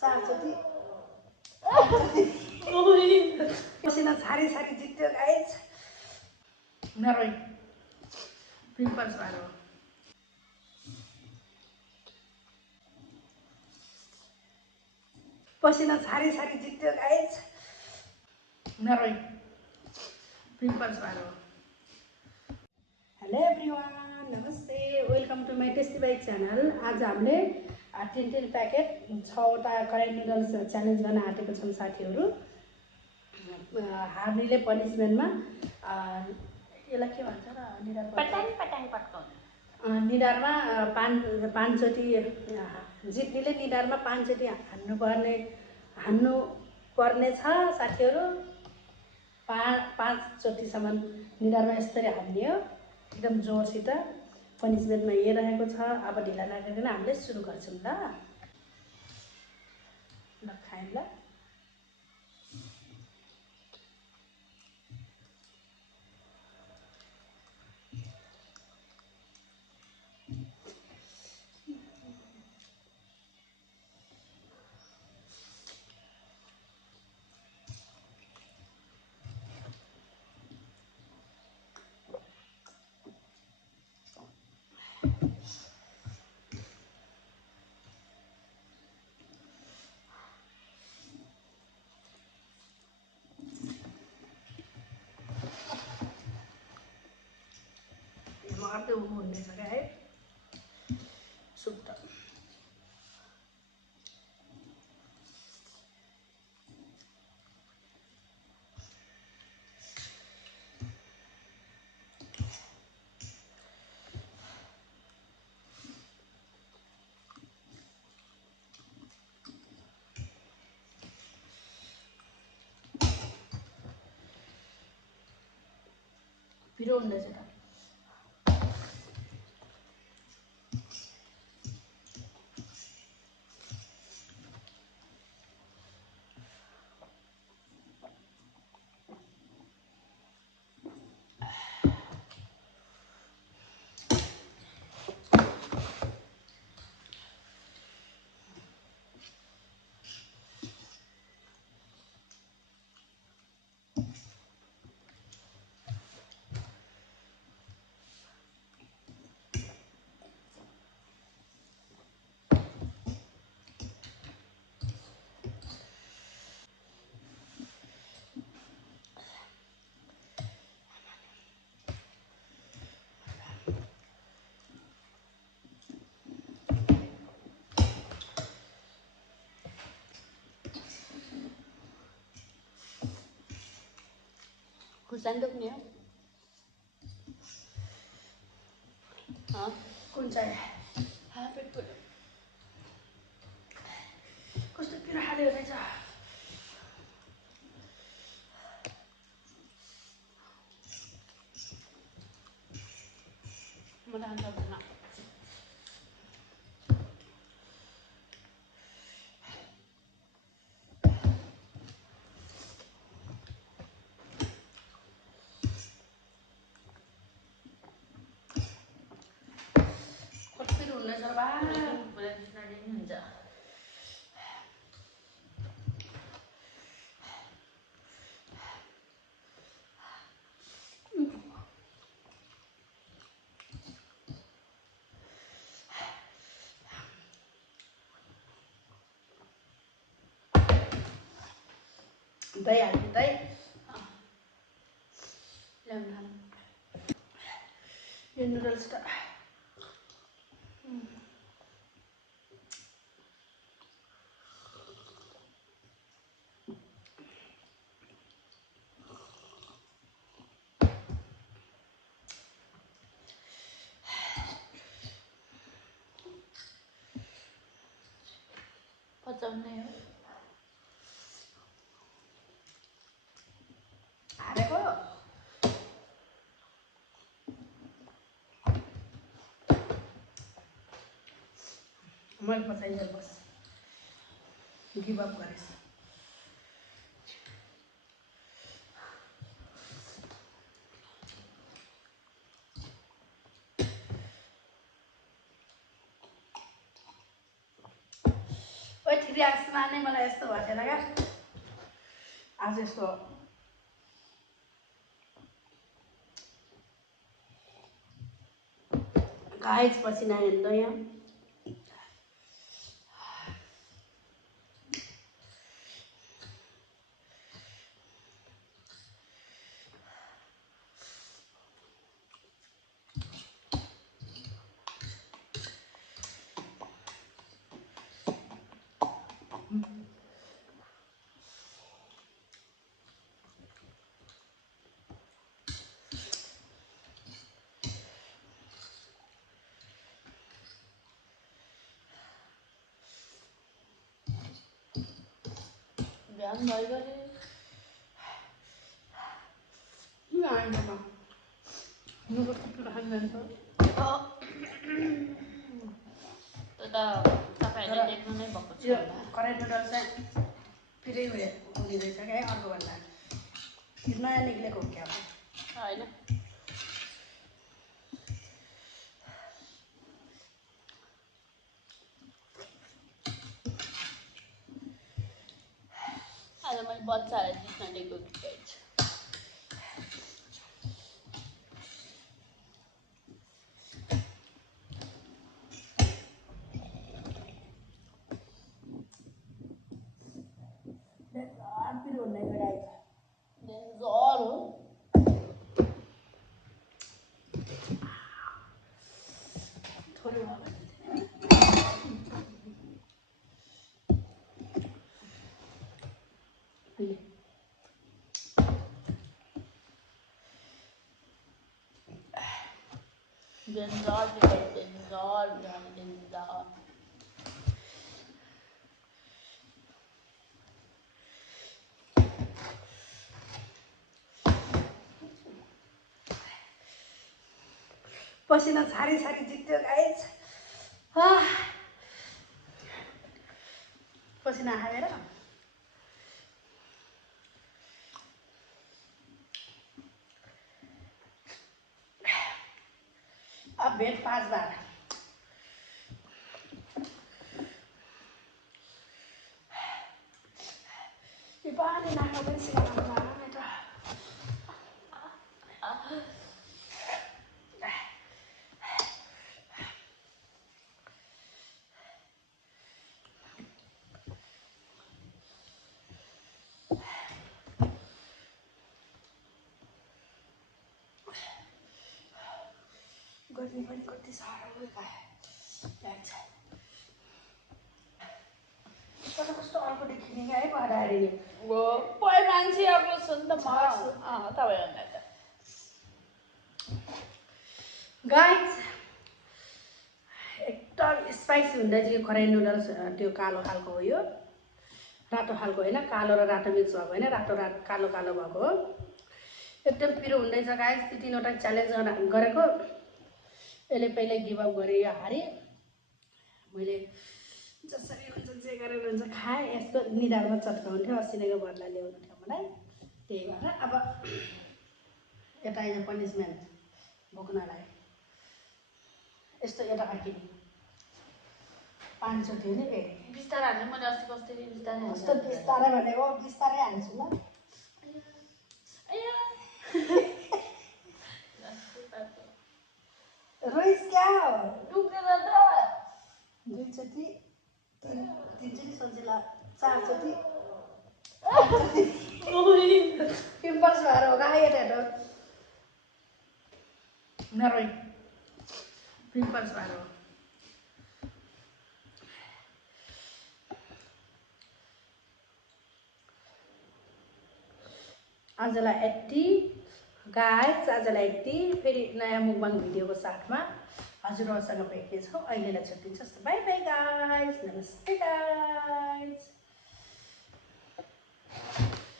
चारचोटि पसिना छारी छारी जित्यो गाइस। मेरो पिम्पल्स भयो। पसिना छारी छारी जित्यो गाइस। मेरो पिम्पल्स भयो। हेलो एभ्रिवान, नमस्ते, welcome to my tasty bike channel. आज हामीले 10 प्याकेट 6वटा कराई नुडल्स च्यालेन्ज गर्न आँटेको छौँ साथीहरू। हार्नेले पनिसमेन्टमा यसलाई के भन्छ र निधारमा पाँचचोटि जित्नेले निधारमा 5चोटि हान्नु पर्ने छ साथीहरू। 5चोटिसम्म निधारमा यसरी हान्ने हो, एकदम जोरसित। पनिसमेन्टमा यो रहेको छ। अब ढिला नगरिकन हामीले सुरु गर्छौँ ल खायौँ ल। अर्कै हुनेछ क्या है सुप त। पिरो हुँदैछ त। खुर्सानी दुख्ने हो कुन चाहिँ पेट कस्तो पिरो हाल्यो रहेछ। मलाई अन्त भएन। कति हुँदैछ बा हुन्छ। दही हाल्नु दही ल्याउनु यो नुडल्स त पचाउने हो हारेको। मैले पचाइन्जेल बस गिभ अप गरेछ। ओ 3 ग्यासमा नै मलाई यस्तो भएको थिएन क्या आज यस्तो गाइस पसिना हेर्नु यहाँ बिहान भइगयो किन आएन नुडल्स खान्छ त तपाईँहरूले देख्नु नै भएको यो छ कराई नुडल्स चाहिँ फेरि उयो हुने रहेछ क्या अर्को भन्दा नयाँ निक्लेको हो क्या होइन आज मैले बच्चाहरूलाई जित्न दिएको क्रिकेट फेरि हुने गाइस डेन्जर हो थोरै डेन्जर क्रिकेट डेन्जर डेन्जर पसिना छारी छारी जित्यो गाइस पसिना हालेर अब भेट 5 बार यो पानी नाका पनि सिकाउनु गर्मी पनि कति साह्रो लाग्छ कता कस्तो अर्को देखिने क्या है पहाडले पै मान्छे अब छ नि त म तपाईँहरूलाई त गाइस एकदम स्पाइसी हुँदै थियो कराई नुडल्स त्यो कालो खालको हो यो रातो खालको होइन कालो र रातो मिक्स भएको होइन रातो कालो कालो भएको हो एकदम पिरो हुँदैछ गाइस ती 3वटा च्यालेन्ज गरेको यसले पहिल्यै गिभ अप गरेँ यो हारेँ मैले जसरी हुन्छ जे गरेर हुन्छ खाएँ यस्तो निधारमा चट्काउँथ्यो 80 नैको बदला ल्याउनु थियो मलाई त्यही भएर अब यता यहाँ पनिसमेन्ट भोग्नलाई यस्तो यता फर्किने 500 थियो नि फेरि बिस्तारै हाल्नु मैले अस्ति कस्तै बिस्तारै कस्तो बिस्तारै भनेको बिस्तारै हाल्छु ल रोइस क्या डुब्दैन त 2 चोटि 3 चोटि सजिला 4 चोटि पिम्पल्स भएर हो गाई हेर नरोइ पिम्पल्स भएर हो आजलाई यति गाइस आजलाई यति फेरि नयाँ मुकबाङ भिडियोको साथमा हजुरहरूसँग भेट्नेछौँ अहिलेलाई छुट्टिन्छ बाई बाई गाइस नमस्ते गाइस